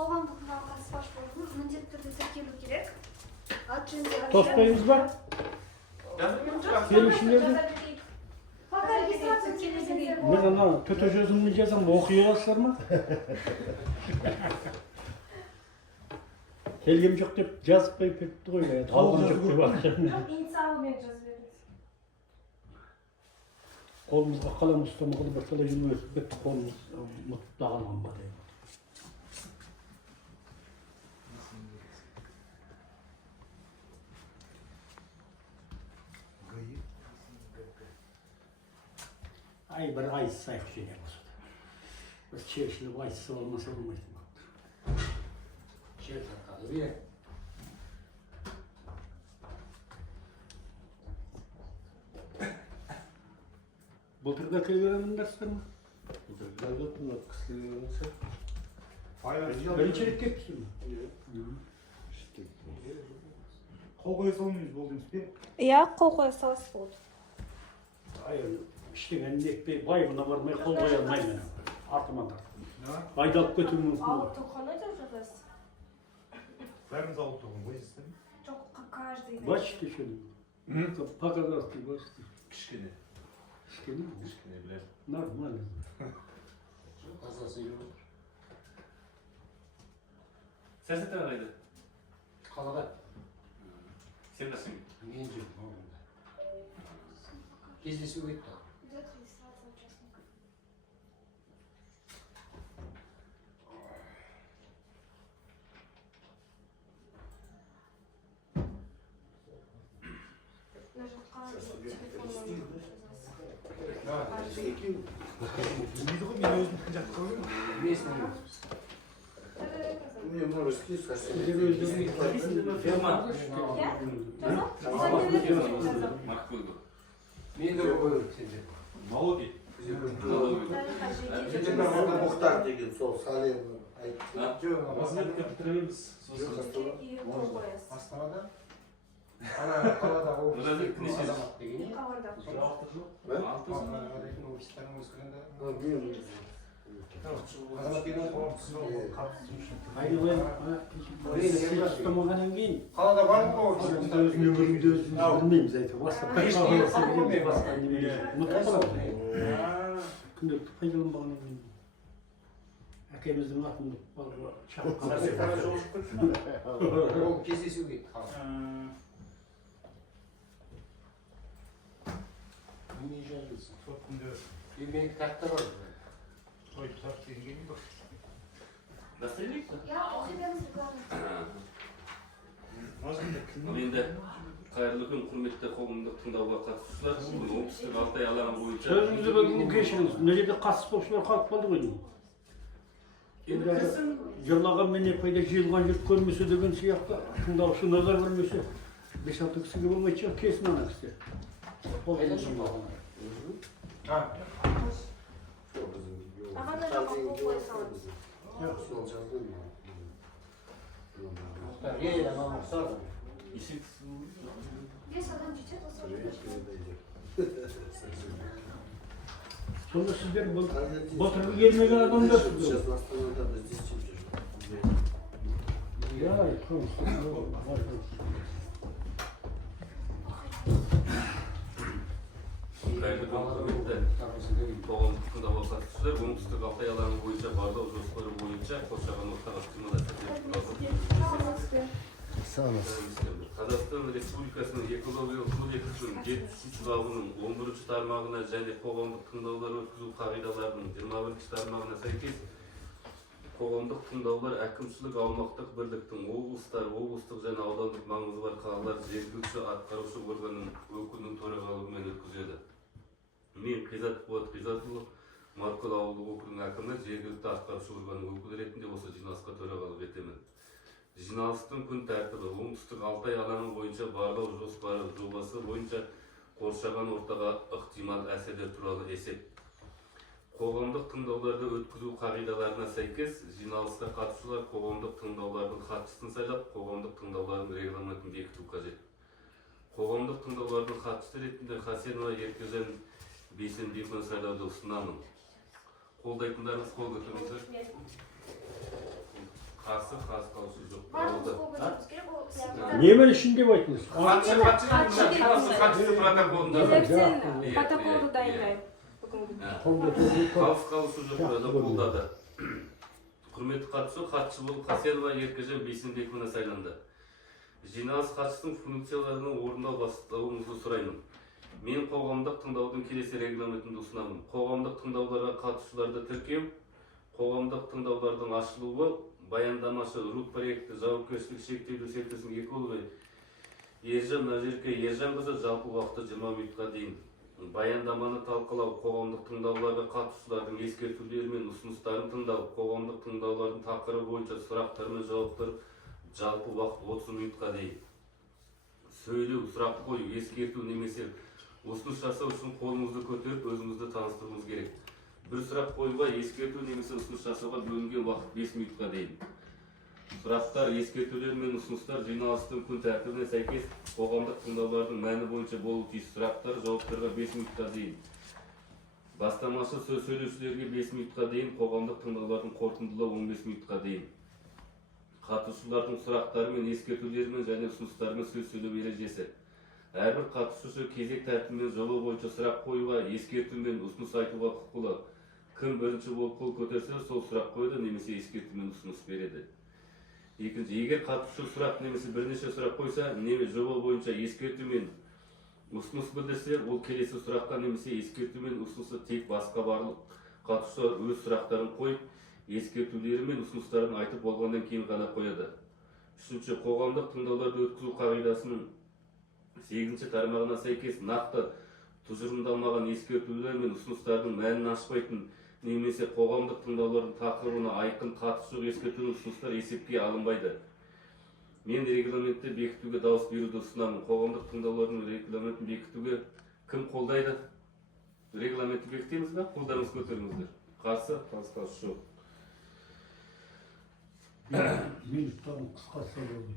қоғамдық қатысып болдыңыз, міндетті түрде тіркелу керек. Тоспайымыз бар. Келушілерді. Мен ана төте жүзімді жазам, оқи аласыздар ма? Келгем жоқ деп жазып қойып кетті ғой. Алғам жоқ деп ақша. Жоқ, инициалымен жазып беріңіз. Қолымызға қалам ұстамағылы бірталай жыл өсіп кетті, қолымыз мұтта қалған ба деп. Ай, бір айыз сайық жене болсыды. Біз шешіліп айызсы болмаса болмайтын болды. Жер тарқады, бе? Былтырда келгенміндерсіздер ме? Бірінші рет келіпсіз ме? Қол қоя салмаймыз болдыңыз бе? Иә, қол қоя саласыз болды. Іштеген екпей, байыбына бармай қол қоя алмаймын. Артыма тартып. Айдалып кетуі мүмкін. Алып тұрғаны деп жатасыз? Бәріміз алып тұрғын ғой сіздер? Жоқ, каждый. Бачите, что ли? Показалось, бачите. Кішкене. Кішкене? Кішкене білер. Нормально. Қазасы үйі отыр. Сәрсеттен қайда? Қалада. Сен нәрсің? Мен жүрмін орында. Кездесу кетті. Идет регистрация участника. На жаққа телефон Білмейді ғой, мен өзім жаққа қойым. Местный. Мне может скидка. Фирма. Марк Кульго. Мен де қойып сенде. Налоги. Мұхтар деген сол Салем айтты. Жоқ, Басмедікке бітіреміз. Астанада. Ана қалада азамат деген. Офистардың өзгірінде. Азамат деген Ұстамағаннан кейін қалада бар ма өз нөмірімді өзіміз білмейміз әйтеуір. Басқа немене ұмытып қаламыз. Күнделікті пайдаланбағаннан кейін әкеміздің атын шақырып ол кездесу кетті. Не жалуйся. Сол күнде Мен кітапта бар. той тұтап деген жоқ. Настрелився? Я өздеріңіз Енді қайырлы күн, құрметті қоғамдық тыңдауға қатысушылар. Бүгін оңтүстік Алтай алаңы бойынша. сөзіңізді бөлгім кешіріңіз. Мына жерде қатысып болушылар қалып қалды ғой деймін. Енді кірсін. Жырлаған мен не пайда жиылған жұрт көрмесе деген сияқты тыңдаушы назар бермесе 5-6 кісіге болмайтын шығар, кесін ана кісілер. Ағана жаққа қол қоя саламыз. Сол жаздым. Ел анау ұқсар. Есек. 5 адам жетеді, осы Сонда сіздер былтырғы келмеген адамдарсыздар. Сейчас Астанада біз здесь чем жүрміз. Я, Қайырлы күн, құрметті қоғамдық тыңдауға қатысушылар. Оңтүстік Алтай алаңы бойынша барлау жоспары бойынша қоршаған ортаға Қазақстан Республикасының экологиялық кодексінің 7 бабының 11 тармағына және қоғамдық тыңдаулар өткізу қағидаларының 21 тармағына сәйкес қоғамдық тыңдаулар әкімшілік аумақтық бірліктің облыстар, облыстық және аудандық маңызы бар қалалар жергілікті атқарушы органның өкілінің төрағалығымен өткізеді. Мен Қизат Болат Қизатұлы, Марқұл ауылдық округінің әкімі, жергілікті атқарушы органның өкілі ретінде осы жиналысқа төрағалық етемін. Жиналыстың күн тәртібі оңтүстік Алтай алаңы бойынша барлау жоспары жобасы бойынша қоршаған ортаға ықтимал әсерлер туралы есеп. Қоғамдық тыңдауларды өткізу қағидаларына сәйкес жиналысқа қатысушылар қоғамдық тыңдаулардың хатшысын сайлап, қоғамдық тыңдаулардың регламентін бекіту қажет. Қоғамдық тыңдаулардың хатшысы ретінде Хасенова Еркежан Бейсенбекова сайлауды ұсынамын. Қолдайтындарыңыз қол көтеріңіздер. қарсы қалушы жоқ. Барлығымыз қол көтеруіміз керек, ол секретарь. Немен үшін деп айтыңыз? Хатшы протоколында. Обязательно протоколды дайындаймын. Қалыс қалушы жоқ қолдады. Құрметті қатысу, хатшы болып Қасенова Еркежан Бейсенбековна сайланды. Жиналыс хатшысының функцияларының орындау бастауыңызды сұраймын. Мен қоғамдық тыңдаудың келесі регламентін ұсынамын. Қоғамдық тыңдауларға қатысушыларды тіркеу, қоғамдық тыңдаулардың ашылуы, баяндамашы РУД проекті жауапкершілігі шектеулі серіктестігінің экологы Ержан Назерке Ержанқызы жалпы уақыты 20 минутқа дейін. Баяндаманы талқылау, қоғамдық тыңдауларға қатысушылардың ескертулері мен ұсыныстарын тыңдау, қоғамдық тыңдаулардың тақырыбы бойынша сұрақтар мен жауаптар жалпы уақыт 30 минутқа дейін. Сөйлеу, сұрақ қою, ескерту немесе ұсыныс жасау үшін қолыңызды көтеріп, өзіңізді таныстыруыңыз керек. Бір сұрақ қоюға, ескерту немесе ұсыныс жасауға бөлінген уақыт 5 минутқа дейін. Сұрақтар, ескертулер мен ұсыныстар жиналыстың күн тәртібіне сәйкес қоғамдық тыңдаулардың мәні бойынша болуы тиіс. Сұрақтар, жауаптарға 5 минутқа дейін. Бастамашы сөз сөйлеушілерге 5 минутқа дейін, қоғамдық тыңдаулардың қорытындылау 15 минутқа дейін. Қатысушылардың сұрақтары мен ескертулерімен және ұсыныстарымен сөз сөйлеу ережесі. Әрбір қатысушы кезек тәртібімен жолы бойынша сұрақ қоюға, ескерту мен ұсыныс айтуға құқылы. Кім бірінші болып қол көтерсе, сол сұрақ қойды немесе ескерту мен ұсыныс береді. Екінші, егер қатысушы сұрақ немесе бірнеше сұрақ қойса, немесе жоба бойынша ескерту мен ұсыныс білдірсе, ол келесі сұраққа немесе ескерту мен ұсынысы тек басқа барлық қатысушылар өз сұрақтарын қойып, ескертулері мен ұсыныстарын айтып болғаннан кейін ғана қояды. Үшінші, қоғамдық тыңдауларды өткізу қағидасының 8-ші тармағына сәйкес нақты тұжырымдалмаған ескертулер мен ұсыныстардың мәнін ашпайтын немесе қоғамдық тыңдаулардың тақырыбына айқын қатысы жоқ ескерту ұсыныстар есепке алынбайды. Мен регламентті бекітуге дауыс беруді ұсынамын. Қоғамдық тыңдаулардың регламентін бекітуге кім қолдайды? Регламентті бекітеміз бе? Қолдарыңыз көтеріңіздер. Қарсы, қалыс жоқ. Минуттан қысқасы болды.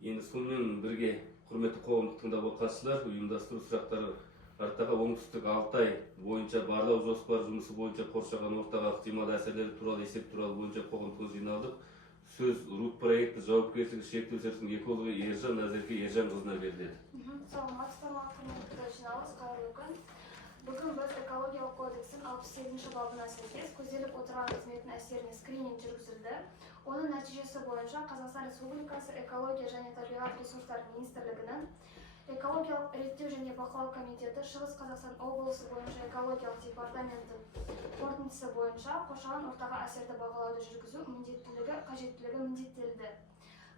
Енді сонымен бірге құрметті қоғамдық тыңдауға қатысушылар, ұйымдастыру сұрақтары арттағы оңтүстік Алтай бойынша барлау жоспар жұмысы бойынша қоршаған ортаға ықтимал әсерлері туралы есеп туралы бойынша қоғамдық жиналдық. Сөз РУД проекті жауапкершілігі шектеулі серіктестігінің экологы Ержан Назерке Ержанқызына беріледі. Саламатсыздар, құрметті жиналыс, қайырлы күн. Бүгін біз экологиялық кодекстің 67-ші бабына сәйкес көзделіп отырған қызметтің әсеріне скрининг жүргізілді. Оның нәтижесі бойынша Қазақстан Республикасы экология және табиғат ресурстары министрлігінің экологиялық реттеу және бақылау комитеті Шығыс Қазақстан облысы бойынша экологиялық департаменті қорытындысы бойынша қоршаған ортаға әсерді бағалауды жүргізу қажеттілігі міндеттелді.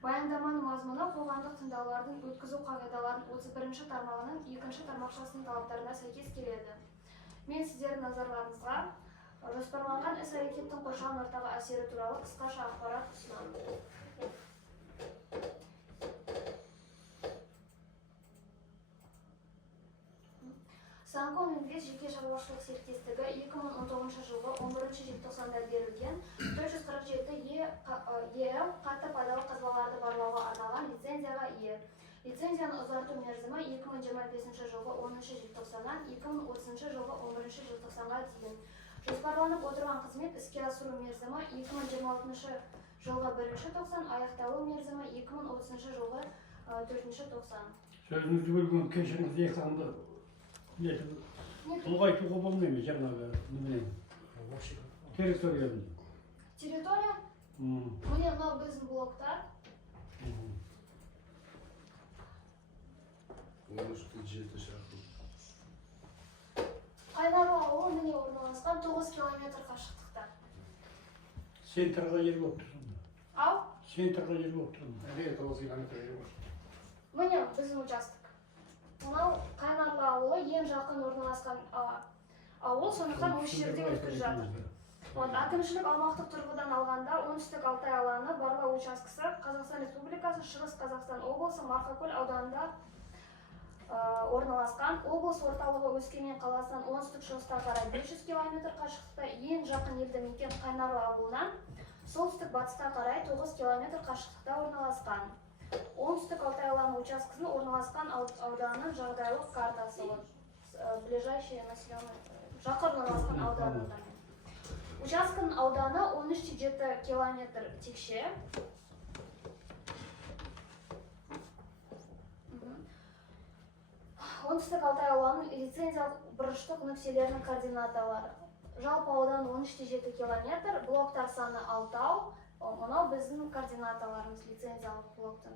Баяндаманың мазмұны қоғамдық тыңдаулардың өткізу қағидаларын 31-ші тармағының 2-ші тармақшасының талаптарына сәйкес келеді. Мен сіздердің назарларыңызға жоспарланған іс-әрекеттің қоршаған ортаға әсері туралы қысқаша ақпарат ұсынамын. Санкон Инвест жеке шаруашылық серіктестігі 2019 жылғы 11 желтоқсанда берілген 447 ЕЛ қатты пайдалы қазбаларды барлауға арналған лицензияға ие. Лицензияны ұзарту мерзімі 2025 жылғы 10 желтоқсаннан 2030 жылғы 11 желтоқсанға дейін. Жоспарланып отырған қызмет іске асыру мерзімі 2026 жылғы 1 тоқсан, аяқталу мерзімі 2030 жылғы 4 тоқсан. Сөзіңізді бөлген кешіріңізді еканды ұлғайтуға болмай ма жаңағы территорияны? Территория? Міне мынау біздің блоктар. Қайнарлы ауылы міне орналасқан 9 километр қашықтықта. Центрға жер болып тұрсың. Ау? Центрға жер болып тұрсың. Әрине 9 километр жер бар. Міне біздің участок. Мынау Қайнарлы ауылы ең жақын орналасқан ауыл, сондықтан осы жерде өткізіп жатыр. Әкімшілік аумақтық тұрғыдан алғанда оңтүстік Алтай алаңы барлау учаскесі Қазақстан Республикасы Шығыс Қазақстан облысы Марқакөл ауданында орналасқан. Облыс орталығы Өскемен қаласынан оңтүстік шығысқа қарай 500 км қашықтықта, ең жақын елді мекен Қайнарлы ауылынан солтүстік батысқа қарай 9 км қашықтықта орналасқан. Оңтүстік Алтай алаңы учаскесінің орналасқан ауданның жағдайлық картасы. Ближайшие населенные жақын орналасқан ауданында. Учасканың ауданы 13,7 километр текше. Оңтүстік Алтай ауланың лицензиялық бұрыштық нүктелерінің координаталары. Жалпы ауданы 13,7 километр, блоктар саны 6. Мынау біздің координаталарымыз лицензиялық блоктың.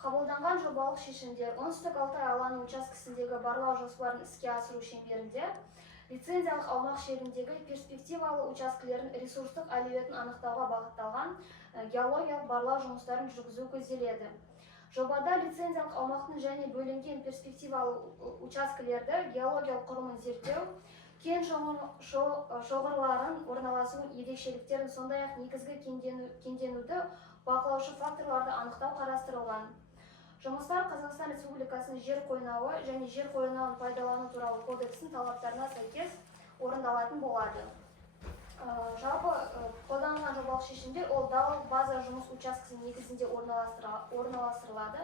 Қабылданған жобалық шешімдер. Оңтүстік Алтай алаңы учаскесіндегі барлау жоспарын іске асыру шеңберінде лицензиялық аумақ шегіндегі перспективалы учаскелердің ресурстық әлеуетін анықтауға бағытталған геологиялық барлау жұмыстарын жүргізу көзделеді. Жобада лицензиялық аумақтың және бөлінген перспективалы учаскелерді геологиялық құрылымын зерттеу, кен шоғырларын орналасуын ерекшеліктерін, сондай-ақ негізгі кенденуді бақылаушы факторларды анықтау қарастырылған. Жұмыстар Қазақстан Республикасының жер қойнауы және жер қойнауын пайдалану туралы кодексінің талаптарына сәйкес орындалатын болады. Жалпы қолданылған жобалық шешімде ол далалық база жұмыс учаскесінің негізінде орналастырылады.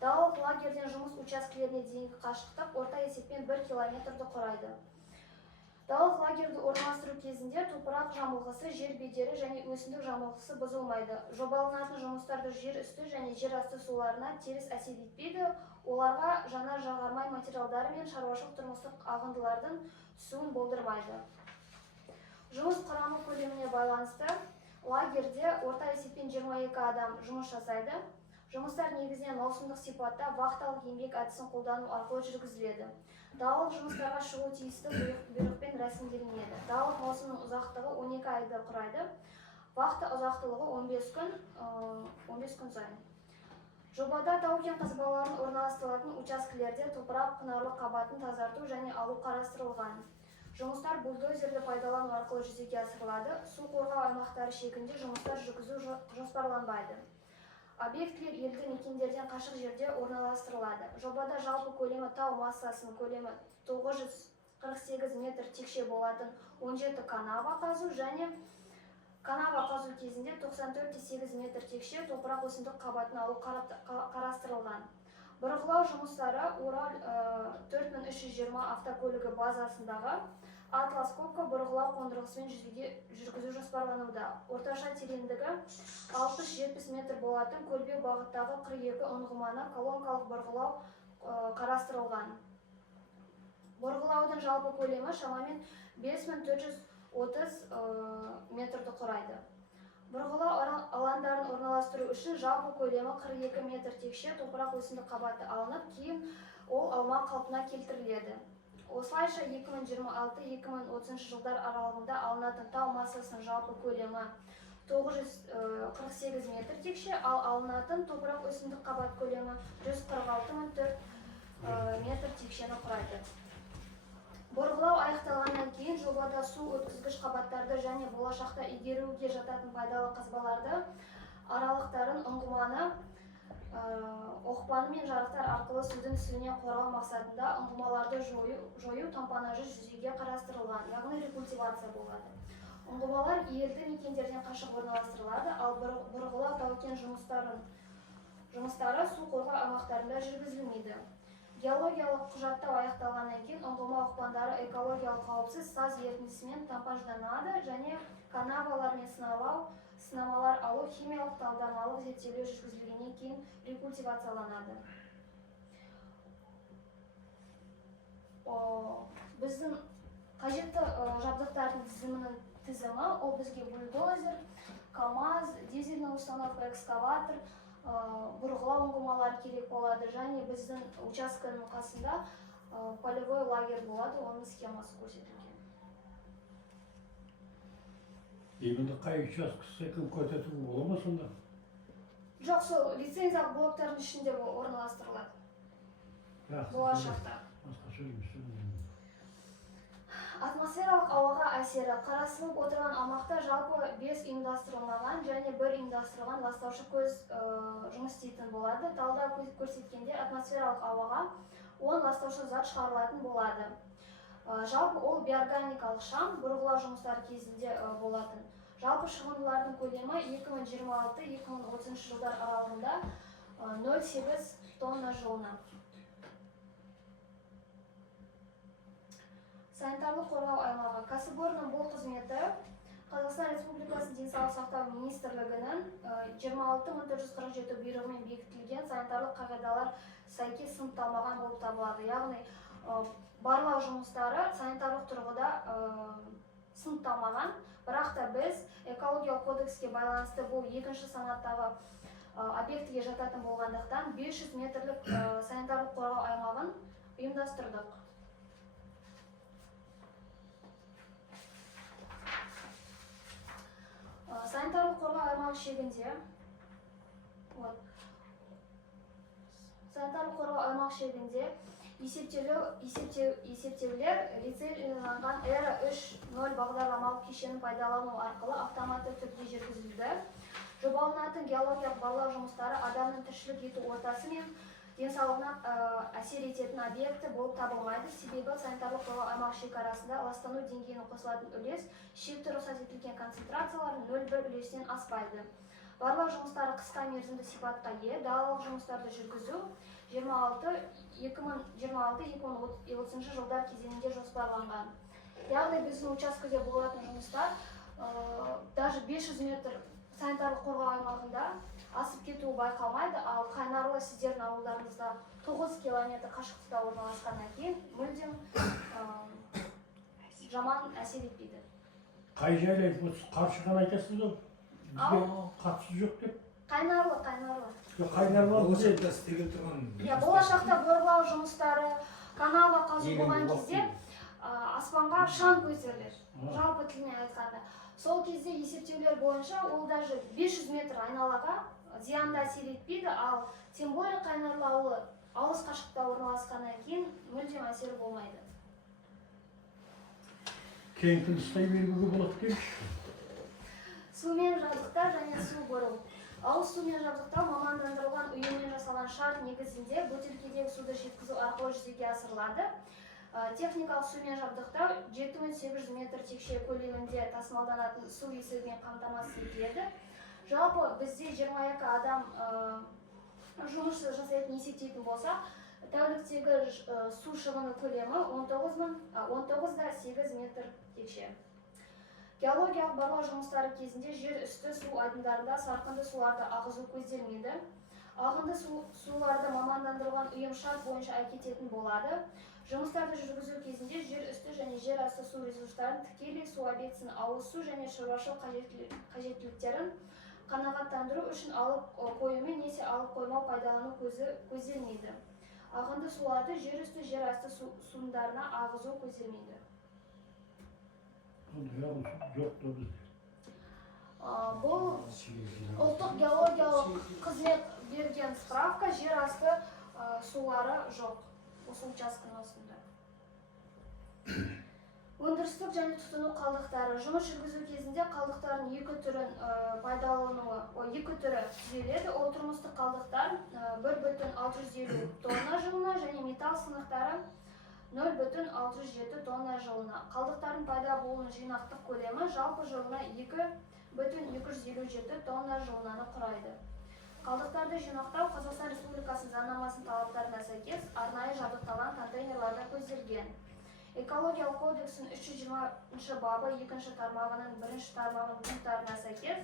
Далалық лагерден жұмыс учаскелеріне дейінгі қашықтық орта есеппен 1 километрді құрайды. Далалық лагерді орналастыру кезінде топырақ жамылғысы, жер бедері және өсімдік жамылғысы бұзылмайды. Жобаланатын жұмыстарды жер үсті және жер асты суларына теріс әсер етпейді. Оларға жанар жағармай материалдары мен шаруашылық тұрмыстық ағындылардың түсуін болдырмайды. Жұмыс құрамы көлеміне байланысты лагерде орта есеппен 22 адам жұмыс жасайды. Жұмыстар негізінен маусымдық сипатта вахталық еңбек әдісін қолдану арқылы жүргізіледі. Далалық жұмыстарға шығу тиісті бұйрықпен рәсімделінеді. Далалық маусымның ұзақтығы 12 айды құрайды. Вахта ұзақтылығы 15 күн сайын. Жобада тау-кен қазбаларын орналастырылатын учаскелерде топырақ құнарлы қабатын тазарту және алу қарастырылған. Жұмыстар бульдозерді пайдалану арқылы жүзеге асырылады. Су қорғау аймақтары шегінде жұмыстар жүргізу жоспарланбайды. Объектілер елді мекендерден қашық жерде орналастырылады. Жобада жалпы көлемі тау массасының көлемі 948 метр текше болатын 17 канава қазу және канава қазу кезінде 94,8 метр текше топырақ өсімдік қабатын алу қарастырылған. Бұрғылау жұмыстары Урал 4320 автокөлігі базасындағы Атлас-Копка бұрғылау қондырғысымен жүргізу жоспарлануда. Орташа тереңдігі 60-70 метр болатын көлбеу бағыттағы 42 ұңғыманы колонкалық бұрғылау қарастырылған. Бұрғылаудың жалпы көлемі шамамен 5430 метрді құрайды. Бұрғылау алаңдарын орналастыру үшін жалпы көлемі 42 метр текше топырақ өсімдік қабаты алынып, кейін ол аумақ қалпына келтіріледі. Осылайша 2026-2030 жылдар аралығында алынатын тау массасының жалпы көлемі 948 метр текше, ал алынатын топырақ өсімдік қабат көлемі 146,4 метр текшені құрайды. Бұрғылау аяқталғаннан кейін жобада су өткізгіш қабаттарды және болашақта игеруге жататын пайдалы қазбаларды, аралықтарын, ұңғыманы, оқпаны мен жарықтар арқылы судың түсуіне қорғау мақсатында ұңғымаларды жою тампонажы жүзеге қарастырылған, яғни рекультивация болады. Ұңғымалар елді мекендерден қашық орналастырылады, ал бұрғылау тау-кен жұмыстары су қорғау аймақтарында жүргізілмейді. Геологиялық құжаттау аяқталғаннан кейін ұңғыма оқпандары экологиялық қауіпсіз саз ерітіндісімен тампонажданады және канавалар мен сынамалар алу химиялық талдамалық зерттеулер жүргізілгеннен кейін рекультивацияланады. Біздің қажетті жабдықтардың тізімі ол бізге бульдозер, КАМАЗ, дизельный установка, экскаватор, бұрғылау ұңғымалары керек болады және біздің учасканың қасында полевой лагерь болады, оның схемасы көрсетілген. Енді қай учаскесі кім көрсетуге бола ма сонда? Жоқ, сол лицензиялық блоктардың ішінде орналастырылады. Болашақта. Атмосфералық ауаға әсері қарастырылып отырған аумақта жалпы 5 ұйымдастырылмаған және 1 ұйымдастырылған ластаушы көз жұмыс істейтін болады. Талда көрсеткенде атмосфералық ауаға 10 ластаушы зат шығарылатын болады. Жалпы ол биорганикалық шам бұрғылау жұмыстары кезінде болатын. Жалпы шығындылардың көлемі 2026-2030 жылдар аралығында 0,8 тонна жылына. санитарлық қорғау аймағы. Кәсіпорынның бұл қызметі Қазақстан Республикасы денсаулық сақтау министрлігінің 26.447 бұйрығымен бекітілген санитарлық қағидалар сәйкес сыныпталмаған болып табылады. Яғни барлау жұмыстары санитарлық тұрғыда сыныпталмаған, бірақ та біз экологиялық кодекске байланысты бұл екінші санаттағы объектіге жататын болғандықтан 500 метрлік санитарлық қорғау аймағын ұйымдастырдық. Санитарлық қорғау аймағы шегінде санитарлық қорғау аймағы шегінде есептеулер лицензияланған ERA 3.0 бағдарламалық кешенін пайдалану арқылы автоматты түрде жүргізілді. Жобаланатын геологиялық барлау жұмыстары адамның тіршілік ету ортасы мен денсаулығына әсер ететін объекті болып табылмайды, себебі санитарлық қорғау аймағы шекарасында ластану деңгейіне қосылатын үлес шекті рұқсат етілген концентрациялардың 0,1 үлесінен аспайды. Барлау жұмыстары қысқа мерзімді сипатқа ие, далалық жұмыстарды жүргізу 2026-2030 жылдар кезеңінде жоспарланған. Яғни біздің учаскеде болатын жұмыстар даже 500 метр санитарлық қорғау аймағында асып кетуі байқалмайды, ал Қайнарлы сіздердің ауылдарыңызда 9 километр қашықтықта орналасқаннан кейін мүлдем жаман әсер етпейді. Қай жайлы қаршыған айтасыз ба? Бізге қатысы жоқ деп. Қайнарлы. Қайнарлы болашақта істеген тұрған. Болашақта бұрғылау жұмыстары, каналға қазу болған кезде аспанға шаң көтерілер. Жалпы тілмен айтқанда. Сол кезде есептеулер бойынша ол даже 500 метр айналаға зиянды әсер етпейді, ал тем более Қайнарлы ауылы алыс қашықта орналасқаннан кейін мүлдем әсері болмайды. Кеңтін ұстай беруге болады дейміз. Сумен жабдықтау және су бұру. Ауыз сумен жабдықтау мамандандырылған ұйыммен жасалған шарт негізінде бөтелкедегі суды жеткізу арқылы жүзеге асырылады. Техникалық сумен жабдықтау 7800 метр текше көлемінде тасымалданатын су есігімен қамтамасыз етіледі. Жалпы бізде 22 адам жұмыс жасайтын есептейтін болсақ, тәуліктегі су шығыны көлемі 19,8 метр текше. Геологиялық барлау жұмыстары кезінде жер үсті су айдындарында сарқынды суларды ағызу көзделмейді. Ағынды суларды мамандандырылған ұйым шарт бойынша әкететін болады. Жұмыстарды жүргізу кезінде жер үсті және жер асты су ресурстарын тікелей су объектісінің ауыз су және шаруашылық қажеттіліктерін қанағаттандыру үшін алып қоюмен немесе алып қоймау пайдалану көзделмейді. Ағынды суларды жер үсті жер асты суындарына ағызу көзделмейді. Бұл ұлттық геологиялық қызмет берген справка, жер асты сулары жоқ осы учаскенің осында. Өндірістік және тұтыну қалдықтары. Жұмыс жүргізу кезінде қалдықтардың екі түрі түзеледі. Ол тұрмыстық қалдықтар 1,650 тонна жылына және металл сынықтары 0,607 тонна жылына. Қалдықтардың пайда болуының жинақтық көлемі жалпы жылына 2,257 тонна жылынаны құрайды. Қалдықтарды жинақтау Қазақстан Республикасы заңнамасының талаптарына сәйкес арнайы жабдықталған контейнерларда көзделген. Экологиялық кодекстің 320 бабы 2 тармағының 1 тармағының пункттарына сәйкес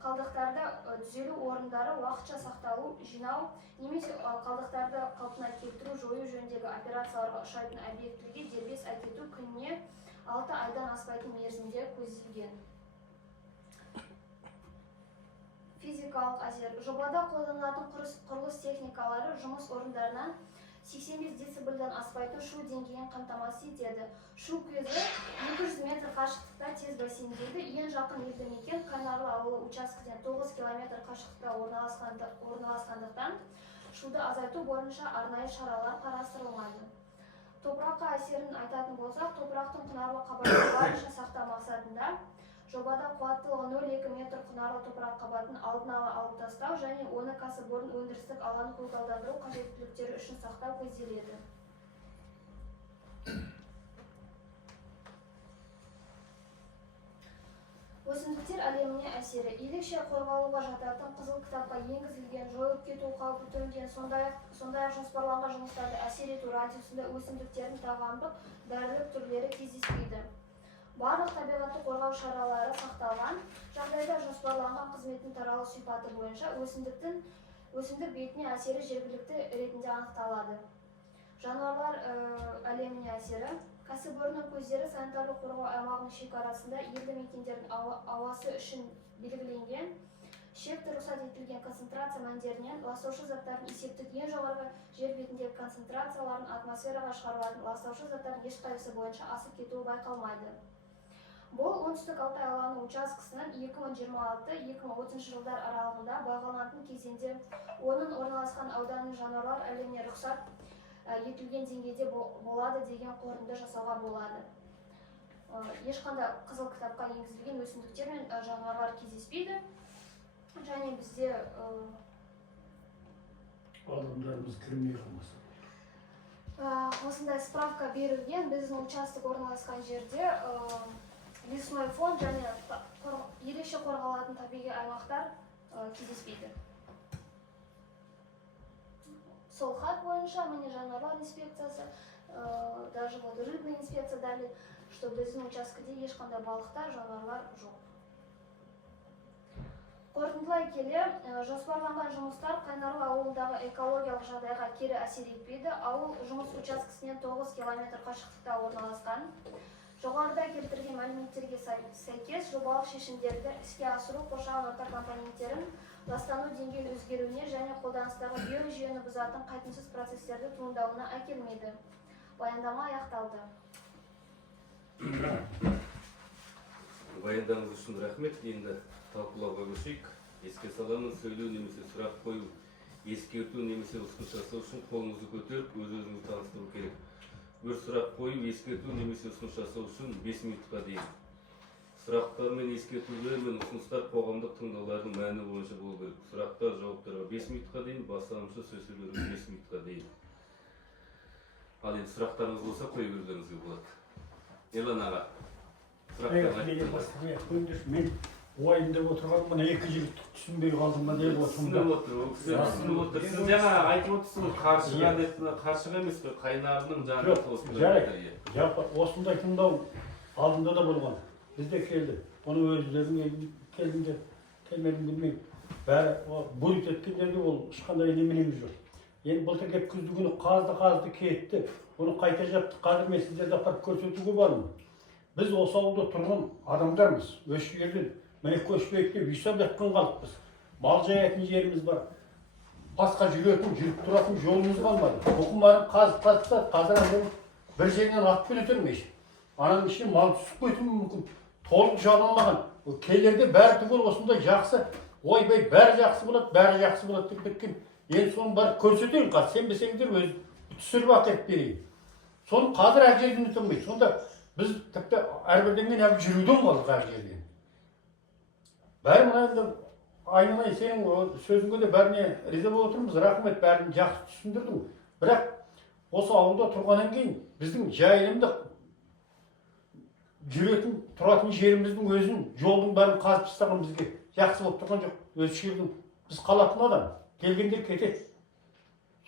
қалдықтарды түзелу орындары уақытша сақталу, жинау немесе қалдықтарды қалпына келтіру жою жөніндегі операцияларға ұшайтын объектілерге дербес әкету күніне 6 айдан аспайтын мерзімде көзделген. Физикалық әсер. Жобада қолданылатын құрылыс техникалары жұмыс орындарынан 85 децибелден аспайтын шу деңгейін қамтамасыз етеді. Шу көзі 200 метр қашықтықта тез бәсеңдейді. Ең жақын елді мекен Қайнарлы ауылы учаскеден 9 километр қашықтықта орналасқандықтан шуды азайту бойынша арнайы шаралар қарастырылмайды. Топыраққа әсерін айтатын болсақ, топырақтың құнарлы қабатын барынша сақтау мақсатында жобада қуаттылығы 0,2 метр құнарлы топырақ қабатын алдын ала алып тастау және оны кәсіпорын өндірістік алаңын көгалдандыру қажеттіліктері үшін сақтау көзделеді. Өсімдіктер әлеміне әсері. Ерекше қорғалуға жататын қызыл кітапқа енгізілген, жойылып кету қаупі төнген, сондай-ақ жоспарланған жұмыстарды әсер ету радиусында өсімдіктердің тағамдық, дәрілік түрлері кездеспейді. Барлық табиғатты қорғау шаралары сақталған жағдайда жоспарланған қызметтің таралу сипаты бойынша өсімдік бетіне әсері жергілікті ретінде анықталады. Жануарлар әлеміне әсері. Кәсіпорынның көздері санитарлық қорғау аймағының шекарасында елді мекендердің ауасы үшін белгіленген шекті рұқсат етілген концентрация мәндерінен ластаушы заттардың есептік ең жоғарғы жер бетіндегі концентрацияларын атмосфераға шығарылатын ластаушы заттардың ешқайсысы бойынша асып кетуі байқалмайды. Бұл оңтүстік Алтай алаңы учаскесінің 2026-2030 жылдар аралығында бағаланатын кезеңде оның орналасқан ауданның жануарлар әлеміне рұқсат етілген деңгейде болады деген қорытынды жасауға болады. Ешқандай қызыл кітапқа енгізілген өсімдіктер мен жануарлар кездеспейді. Және бізде адамдарымыз кірмей қалмаса. Осындай справка берілген. Біздің участок орналасқан жерде лесной фонд және ерекше қорғалатын табиғи аймақтар кездеспейді. Сол хат бойынша міне жануарлар инспекциясы, даже вот рыбный инспекция дали, что біздің учаскеде ешқандай балықтар, жануарлар жоқ. Қорытындылай келе, жоспарланған жұмыстар Қайнарлы ауылындағы экологиялық жағдайға кері әсер етпейді. Ауыл жұмыс учаскесінен 9 км қашықтықта орналасқан. Жоғарыда келтірген мәліметтерге сәйкес жобалық шешімдерді іске асыру қоршаған орта компоненттерін ластану деңгейін өзгеруіне және қолданыстағы биожүйені бұзатын қайтымсыз процестерді туындауына әкелмейді. Баяндама аяқталды. Баяндамаңыз үшін рахмет. Енді талқылауға көшейік. Еске саламын, сөйлеу немесе сұрақ қою, ескерту немесе ұсыныс жасау үшін қолыңызды көтеріп, өз-өзіңізді таныстыру керек. Бір сұрақ қою, ескерту немесе ұсыныс жасау үшін 5 минутқа дейін. Сұрақтар мен ескертулер мен ұсыныстар қоғамдық тыңдаулардың мәні бойынша болу керек. Сұрақтар, жауаптарға 5 минутқа дейін, бастамашы сөз сөйлеуге 5 минутқа дейін. Ал енді сұрақтарыңыз болса қоя берулеріңізге болады. Ерлан аға, сұрақтар Мен ойында отырған мына екі жігітті түсінбей қалдым ба деп отырмын. түсініп отыр. Сіз жаңа айтып отырсыз, қаршыға деп, қаршыға емес пе, қайнарының жанында Жоқ, осындай тыңдау алдында да болған. Бізде келді. Оны өздерінің келдіңдер, келмедім білмеймін. Бәрі бөліп еткендерде ол ешқандай неменеміз жоқ. Енді былтыр кеп күзді күні қазды кетті. Оны қайта жапты. Қазір мен сіздерді апарып көрсетуге бармын. Біз осы ауылда тұрған адамдармыз. Өші жерден міне көшпейік деп үй жатқан қалыппыз. Мал жаятын жеріміз бар. Басқа жүріп тұратын жолымыз қалмады. Бұқымарын қазып қазір бір жерінен атпен өтермейші. Ананың ішіне мал түсіп кетуі мүмкін. Толық жаланмаған. Келерде бәрі түгел осындай жақсы. Ойбай, бәрі жақсы болады деп кеткен. Енді соны барып көрсетейін қаз. Сенбесеңдер өз түсіріп әкеліп берейін. Соны қазір әр жерден өтемейді. Сонда біз тіпті әрбірденмен әбі жүруден қалдық әр жерден. Бәрі мұнайында айналай сенің сөзіңге де бәріне риза болып отырмыз. Рахмет, бәрін жақсы түсіндірдің. Бірақ осы ауылда тұрғаннан кейін біздің жайылымдық жүретін, тұратын жеріміздің өзін, жолдың бәрін қазып тастаған бізге жақсы болып тұрған жоқ. Өз жердің біз қалатын адам, келгенде кетеді.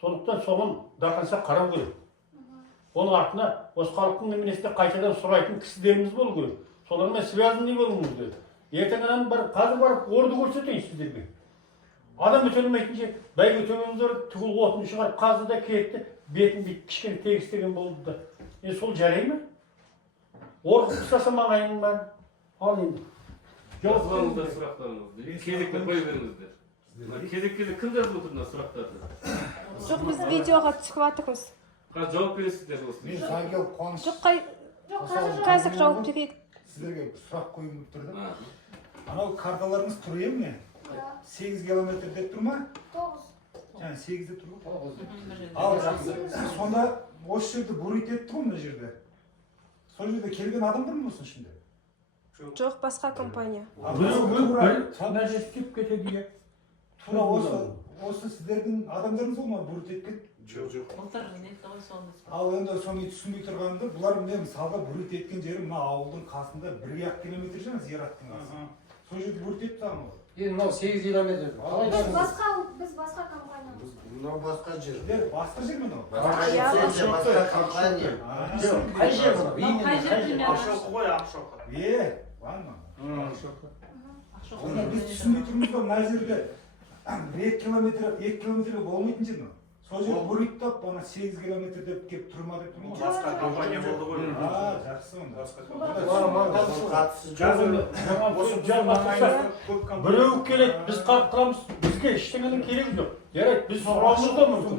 Сондықтан соған дақанса қарау керек. Оның артына осы халықтың неменесінде қайтадан сұрайтын кісілеріміз болу керек. Солармен связанный болуымыз керек. Ертеңнен қазір барып орды көрсетейін сіздерге. Адам өтелмейтінше бәйге төбеміз бар, түгіл отын шығарып қазды да кетті, бетін бет кішкене тегістеген болды да. Сол жарай ма? Орғып ұстаса маңайының бар. Ал енді. Жазбаңыздар сұрақтарыңызды. Кезекті қоя беріңіздер. Кезек кім жазып отыр мына сұрақтарды? Жоқ, біз видеоға түсіп жатырмыз. Қазір жауап бересіздер осы. Мен Сангел Қуаныш. Жоқ, қазір жауап берейік. Сіздерге сұрақ қойып тұрдым. Анау карталарыңыз тұр еме? 8 километр деп тұр ма? 9. Жаңа 8-де тұр ғой. Ал жақсы. Сонда осы жерді бурит етті ғой мына жерде. Сол жерде келген адам бар ма осының ішінде? Жоқ, басқа компания. Сана жеткіп кетеді. Тура осы сіздердің адамдарыңыз ғой ма бурит еткен? Жоқ. былтыр нетті ғой соны. Ал енді соны түсінбей тұрғанымда, бұлар міне мысалға бұрыт еткен жері мына ауылдың қасында 1-2 километр жаңа зираттың қасы. Сол жерде бұрыт етті ама. Енді мынау 8 километр. Біз басқа компаниямыз. Мынау басқа жер. Басқа жер мынау. Басқа компания. Қай жер мынау? Қай жер? Ақшоқы ғой, Ақшоқы. Ладно. Ақшоқы. Оны біз түсінбей тұрмыз ба, мына жерде 2 километрге болмайтын жер мынау. Сол жер бұрыттап, ана 8 километр деп келіп тұрма деп тұрмын. Басқа компания болды ғой. Жақсы онда. Біреу келеді, біз қартырамыз, бізге ештеңенің керегі жоқ. Жарайды, біз сұрамыз да мүмкін.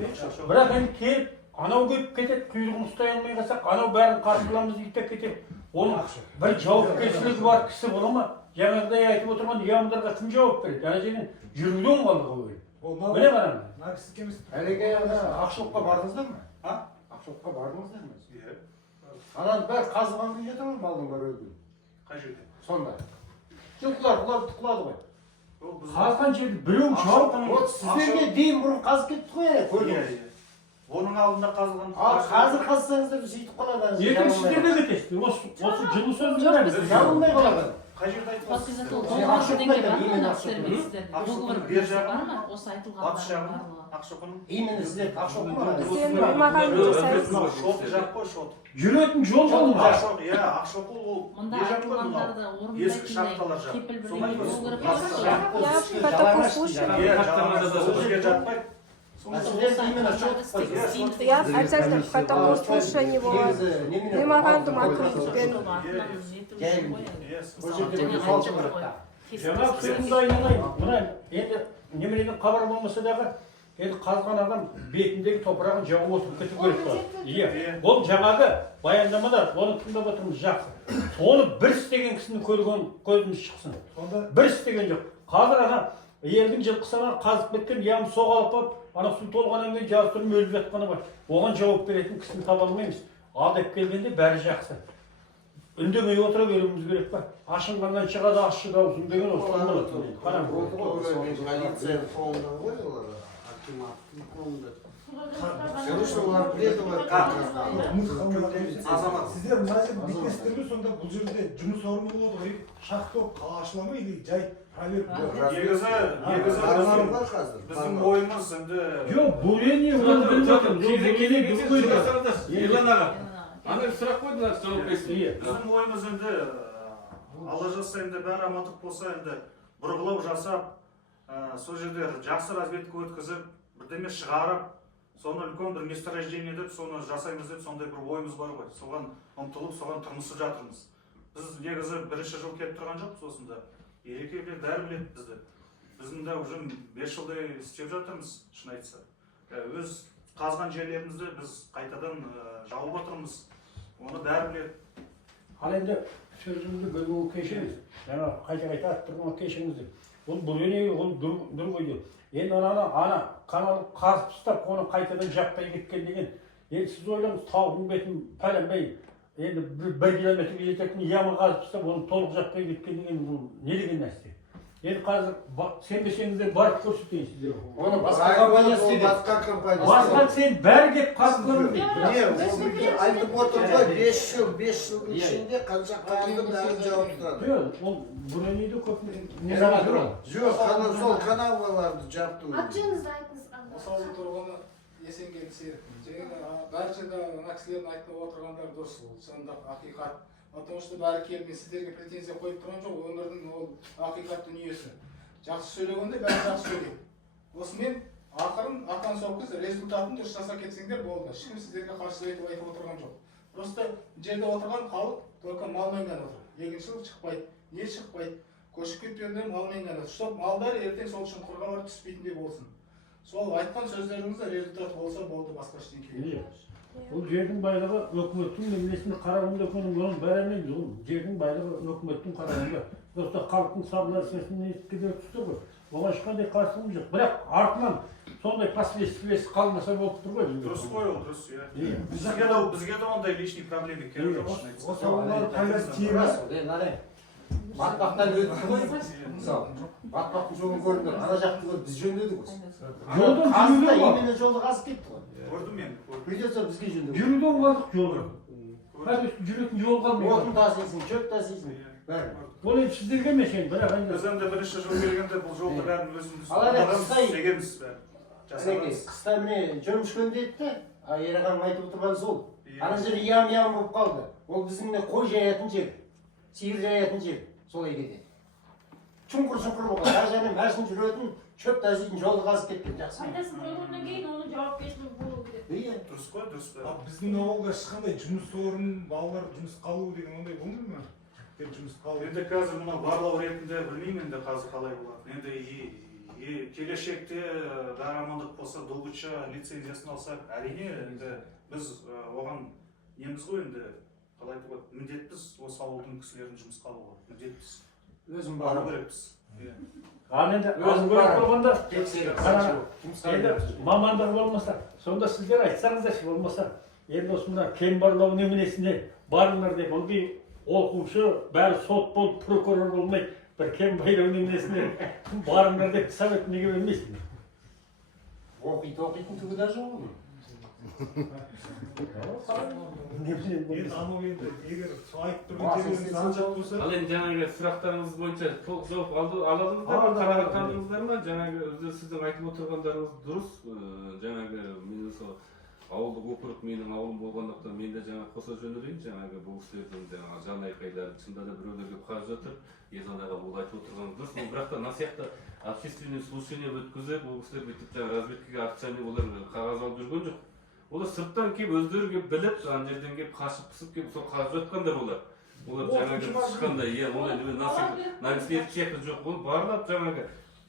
Бірақ енді келіп, анау келіп кетеді, құйрығын ұстай алмай қалсақ, анау бәрін қартырамыз дейді де кетеді. Оның бір жауапкершілігі бар кісі бола ма? Жаңағыдай айтып отырған ямдарға кім жауап береді? Ана жерден жүруден қалды ғой. Міне қараңыз. Наркис кемес. Әлеге Ақшоққа бардыңыздар ма? Ақшоққа бардыңыздар ма? Иә. Ананың бәрі қазылған күйі жатыр ғой, малдың бәрі өлген. Қай жерде? Сонда. Жылқылар бұлар тұқылады ғой. Қазған жерді біреу жауап. Вот сіздерге дейін бұрын қазып кетті ғой, көрдіңіз. Оның алдында қазылған. Ал қазір қазсаңыздар сөйтіп қалады. Ертең сіздер де кетесіздер. Осы жылы сөз Жоқ, біз Жанылмай қалады. Қай жерде айтып отырсыз? Осы Батыс жағы, айтылған Ақшоқының. Именно сіздер Ақшоқы ма? сен маған жасайсың. Шот жақ қой, шот. жүретін жол жолы бар. Ақшоқы, иә, Ақшоқы ол мында не жақ қой айтылғандарды мынау? Ескі шахталар жақ. кепіл Солай бірдеңе ғой. болу керек Я по такому слушаю. Иә, жаңағы бізге жатпайды. Я обязательно в таком слушании болады. Меморандум открыть беру. Жаңа сөзімді айналайын. Мына енді немереден хабар болмаса дағы, енді қазған адам бетіндегі топырағын жауып отырып кету керек қой. Иә. Ол жаңағы баяндамада оны тыңдап отырмыз жақсы. Оны бір істеген кісіні көрген көзіміз шықсын. Бір істеген жоқ. Қазір ана елдің жылқысына қазып кеткен ям соғалып қойып, ана су толғаннан кейін жаздырып өліп жатқаны бар. Оған жауап беретін кісіні таба алмаймыз. Ал деп келгенде бәрі жақсы. Үндемей отыра беруіміз керек па? Ашынғаннан шығады ащы даусың деген осы. Полиция қолында ғой олар. Акиматтың қолында. Короче, олар біледі ғой как Азамат, сіздер мына жерде бүйтесіздер ме, сонда бұл жерде жұмыс орны болады ғой, шахта қала ашыла ма или жай проверка? біздің ойымыз енді Жоқ, бұл не оны біліп жатырмыз. Ерлан аға, ана сұрақ қойдыңыз, жауап берсін. біздің ойымыз енді алла жазса енді бәрі амандық болса енді бұрғылау жасап, сол жерде жақсы разведка өткізіп, бірдеме шығарып, соны үлкен бір месторождение деп соны жасаймыз деп сондай бір ойымыз бар ғой. Соған ұмтылып, соған тұрмысып жатырмыз. Біз негізі бірінші жыл келіп тұрған жоқпыз осында. Ереке бәрі біледі бізді. Біздің де уже 5 жылдай істеп жатырмыз, шын айтса. Өз қазған жерлерімізді біз қайтадан жауып отырмыз. Оны бәрі біледі. Ал енді сөзімді бөлуі кешіріңіз. Жаңа қайта аттырған кешіріңіз. Ол бұрын ол дүр қойды. Енді ана канал қазып ұстап, оны қайтадан жаппай кеткен деген. Енді сіз ойлаңыз, тауғын бетін пәленбей, енді 1 километрге жететін ямы қазып ұстап, оны толық жаппай кеткен деген не деген нәрсе? Енді қазір сенбесеңіздер барып көрсетейін сіздер. Оны басқа компания істейді. Басқа сен бәрі кеп қазылыр дейді. Айтып отыр ғой, 5 жылдың ішінде қанша қазды бәрі жауап тұрады. Жоқ, ол бұрыннейді көп Не zaman тұрады? Жоқ, сол каналаларды жаптым. Аты-жөніңізді айтыңыз. Мысалы тұрғаны Есенгел Серікпін. Баршада ана кісілердің айтып отырғандары дұрыс, ол шындық, ақиқат. Потому что бәрі келмей сіздерге претензия қойып тұрған жоқ, өмірдің ол ақиқат дүниесі. Жақсы сөйлегенде бәрі жақсы сөйлейді. Осымен ақырын атан соққыз результатын дұрыс жасап кетсеңдер болды. Ешкім сіздерге қарсы айтып отырған жоқ. Просто жерде отырған халық только малмен ғана отыр. Егіншілік шықпайды, не шықпайды. Көшіп кеткендер малмен ғана отыр. Чтоб малдар ертең сол шұңқырға барып түспейтіндей болсын. Сол айтқан сөздеріңізде результат болса болды, басқа ештеңе керек жоқ. Ол жердің байлығы өкіметтің немесіне қарағанда оның бәрі емес, ол жердің байлығы өкіметтің қарағанда. Просто халықтың согласиясын ескере түсті ғой. Оған ешқандай қарсылығым жоқ. Бірақ артынан сондай последствиясы қалмаса болып тұр ғой. Дұрыс қой ол, дұрыс, иә. Бізге де ондай лишний проблема керек жоқ. Осы ауылдар қайрат тиеміз. батпақтан өтті ғой. Мысалы, батпақтың жолын көрдіңдер, ана жақты көріп біз жөндедік осы. Жолдан Қазында жүруден бар. именно жолды қазып кетті ғой. Көрдім мен. Придется бізге жөндеу. Жүруден қалдық жолы. Қазір жүретін жол қалмайды. Отын тасисың, шөп тасисың, бәрі. Ол енді сіздерге емес енді, бірақ енді. Біз енді бірінші жыл келгенде бұл жолды бәрін өзіміз Ал әне қыстай- істегенбіз бәрі. Жасағанбыз. Қыста міне жөмішкен деді де, Ерағаным айтып отырған сол. Иә. Ана жер ям болып қалды. Ол біздің міне қой жаятын жер, сиыр жаятын жер, солай кетеді. Шұңқыр болған, әр жерден машина жүретін, шөп таситын жолды қазып кеткен жақсы. Пайдасын көргеннен кейін оның жауапкершілігі болу керек. Иә. Дұрыс қой, дұрыс қой. Біздің ауылда ешқандай жұмыс орын, балалар жұмыс қалу деген ондай болмай ма? Жұмыс қалу. Енді қазір мына барлау ретінде білмеймін енді қазір қалай болады. Енді келешекте бәрі амандық болса, добыча лицензиясын алсақ, әрине енді біз оған неміз ғой енді қалай айтуға міндетпіз осы ауылдың кісілерін жұмысқа алуға міндетпіз. Өзім Бару барам. керекпіз. Ал енді Өзім көріп барам. тұрғанда Тексеріп, жұмысқа енді береміз. мамандығы болмаса, сонда сіздер айтсаңыздаршы болмаса, енді осында кен барлау неменесіне барыңдар деп, ылғи оқушы, бәрі сот болып, прокурор болмай, бір кен байлау неменесіне барыңдар деп совет неге бермейсің? Оқитын түгі де жоқ оның. Енді анау енді егер айтып тұрған жеріңіз анжақ болса, Ал енді жаңағы сұрақтарыңыз бойынша толық жауап аладыңыздар ма, қанағат қандыңыздар ма? Жаңағы сіздің айтып отырғандарыңыз дұрыс. Жаңағы мен мысалы ауылдық округ менің ауылым болғандықтан мен де жаңағы қоса жөнелейін. Жаңағы бұл кісілердің жаңағы жан айқайлары шынында да біреулерге қалып жатыр. Ержан аға ол айтып отырғаныңыз дұрыс. Бірақ та мына сияқты общественный слушание өткізіп, ол кісілер бүйтіп жаңағы разведкаға официальный олар қағаз алып жүрген жоқ. Олар сырттан келіп өздері келіп біліп, ана жерден келіп қашып пысып келіп сол қазып жатқандар олар. Олар жаңағы ешқандай, иә, олай нагістерді сияқты жоқ. Ол барлап жаңағы,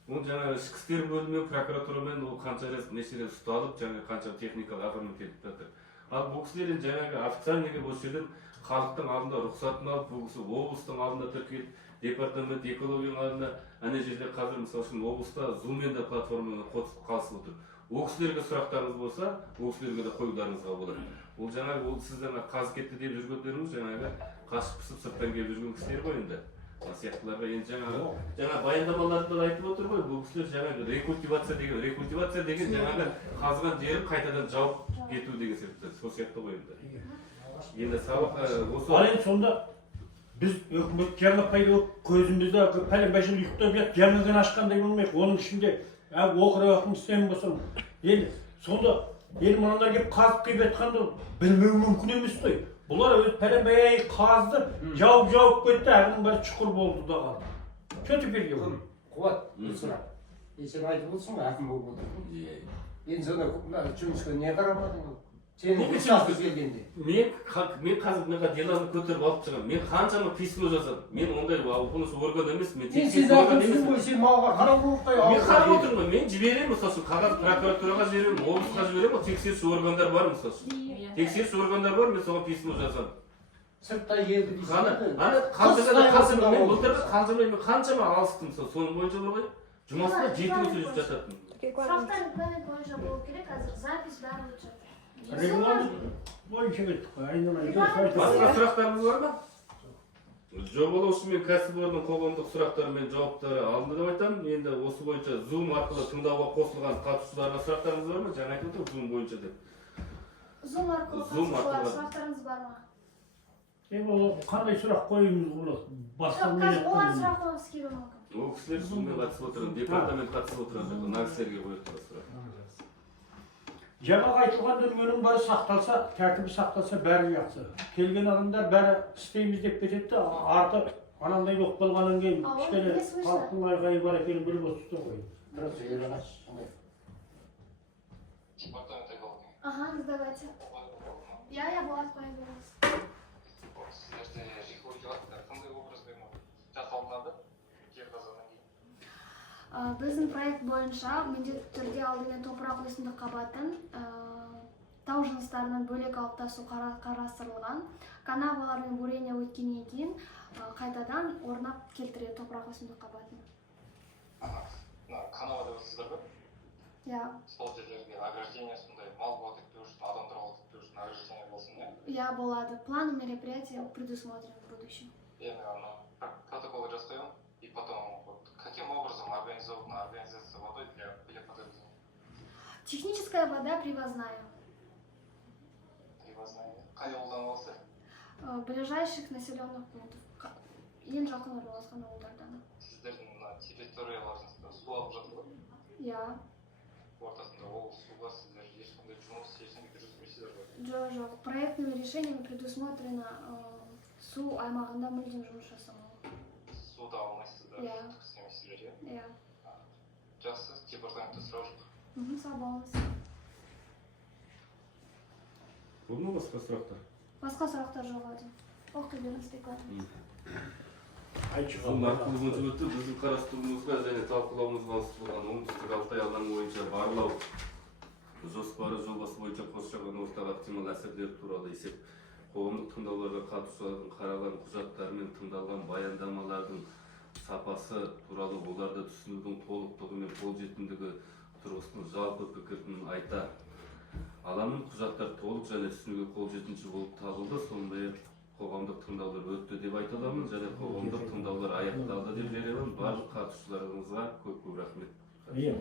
ол жаңағы ішкі істер бөлімі, прокуратурамен ол қанша рет неше рет ұсталып, жаңағы қанша техникалық оформление кетіп жатыр. Ал бұл кісілер жаңағы официальныйға осы жерден халықтың алдында рұқсатын алып, бұл кісі облыстың алдында тіркеліп, департамент экологияның алдында, ана жерде қазір мысалы үшін облыста Zoom-мен де платформамен қатысып отыр. Ол кісілерге сұрақтарыңыз болса, ол кісілерге де қоюларыңызға болады. Ол жаңағы ол сіздер қазып кетті деп жүргендеріңіз жаңағы қашып пысып сырттан келіп жүрген кісілер ғой енді. Сияқтыларға енді жаңа баяндамаларында айтып отыр ғой, бұл кісілер жаңағы рекультивация деген жаңағы қазған жерін қайтадан жауып кету деген сияқты. Сол сияқты ғой енді. Енді сабақ осы. Ал енді сонда біз өкімет жаңа пайда болып көзімізді пәленбай жыл ұйықтап жатып жаңадан ашқандай болмайық. Оның ішінде оқырағым сен болсаң, енді сонда енді мыналар келіп қазып келіп жатқанды білмеу мүмкін емес қой. Бұлар өз пәленбай қазды, жауып кетті, әрінің бәрі чұқыр болды да қалды. Че теперь делать? Қуат, бір сұрақ. Сен айтып отырсың ғой, әкім болып отырсың. Енді сонда жұмысқа не қарамадың? Сені бесақты келгенде. Мен қазір мына деланы көтеріп алып шығамын. Мен қаншама письмо жазамын. Мен ондай бұнысы орган емес, мен сен әкімсің ғой, сен малға қарап отырмай. Мен қарап отырмын ғой, мен жіберемін мысалы үшін қағаз прокуратураға жіберемін, облысқа жіберемін, тексеруші органдар бар мысалы үшін. Тексеруші органдар бар, мен соған письмо жазамын. Сырттай келді дейсің. Ана қаншама алыстым мысалы, соның бойынша бар ғой. Жұмасына 7 өте жататын. Сұрақтар регламент бойынша болу керек, қазір запись бәрі өтіп жатыр. Регламент бойынша кеттік қой, Басқа сұрақтарыңыз бар ма? Жобалаушы мен кәсіпорынның қоғамдық сұрақтары мен жауаптары алынды деп айтамын. Енді осы бойынша Zoom арқылы тыңдауға қосылған қатысушыларға сұрақтарыңыз бар ма? Жаңа айтып отырмын Zoom бойынша деп. Zoom арқылы қатысушылар сұрақтарыңыз бар ма? Қандай сұрақ қоюымыз болады? Қазір олар сұрақ қойғысы келуі мүмкін. Ол кісілер Zoom-мен қатысып отырған, департамент қатысып отырған, мына кісілерге қойылған сұрақ. Жаңағы айтылған дүниенің бәрі сақталса, тәртібі сақталса бәрі жақсы. Келген адамдар бәрі істейміз деп кетеді, арты анандай болып қалғаннан кейін кішкене халықтың айғайы бар екенін біліп отырсыздар ғой. Ага, давайте. Я болады қоя береміз. Сіздерде рекультивация қандай образбен жасалынады жер қазғаннан кейін? Біздің проект бойынша міндетті түрде алдымен топырақ өсімдік қабатын тау жыныстарынан бөлек алып тастау қарастырылған. Канавалармен бурение өткеннен кейін қайтадан орнап келтіреді топырақ өсімдік қабатын. Канава деп отырсыздар ба? Иә. Сол жерлерге ограждение сондай мал балық тектеу үшін, адамдар балық тектеу үшін награждение болсын, да? Я болады. Планы мероприятия предусмотрены в будущем. Эми аны протокол жасайм, и потом вот каким образом организована организация водой для подъезда? Техническая вода привозная. Привозная. Қай ауылдан аласыз? Ближайших населенных пунктов. Ең жақын орналасқан ауылдардан. Сіздердің мына территорияларыңызда су алып жатыр ғой? Я. Ортасында ол суға сіздер ешқандай жұмыс ештеңе жүргізбейсіздер ғой? Жоқ. Проектными решениями предусмотрено су аймағында мүлдем жұмыс жасамау. Суды алмайсыздар, Иә. түк істемейсіздер, иә? Иә. Жақсы, департаментте сұрау жоқ. Сау болыңыз. Болды ма басқа сұрақтар? Басқа сұрақтар жоқ еді. Оқи беріңіз Бекболат. Айтшы Бұл нақтылығын өтті біздің қарастыруымызға және талқылауымызға ұсынылған оңтүстік Алтай алаңы бойынша барлау жоспары жобасы бойынша қоршаған ортаға ықтимал әсерлер туралы есеп, қоғамдық тыңдауларға қатысушылардың қаралған құжаттары мен тыңдалған баяндамалардың сапасы туралы оларды түсінудің толықтығы мен қолжетімдігі тұрғысынан жалпы пікірін айта аламын. Құжаттар толық және түсінуге қолжетімді болып табылды. Сондай-ақ қоғамдық тыңдаулар өтті деп айта аламын және қоғамдық тыңдаулар аяқталды деп жариялаймын. Барлық қатысушыларыңызға көп рахмет. Иә.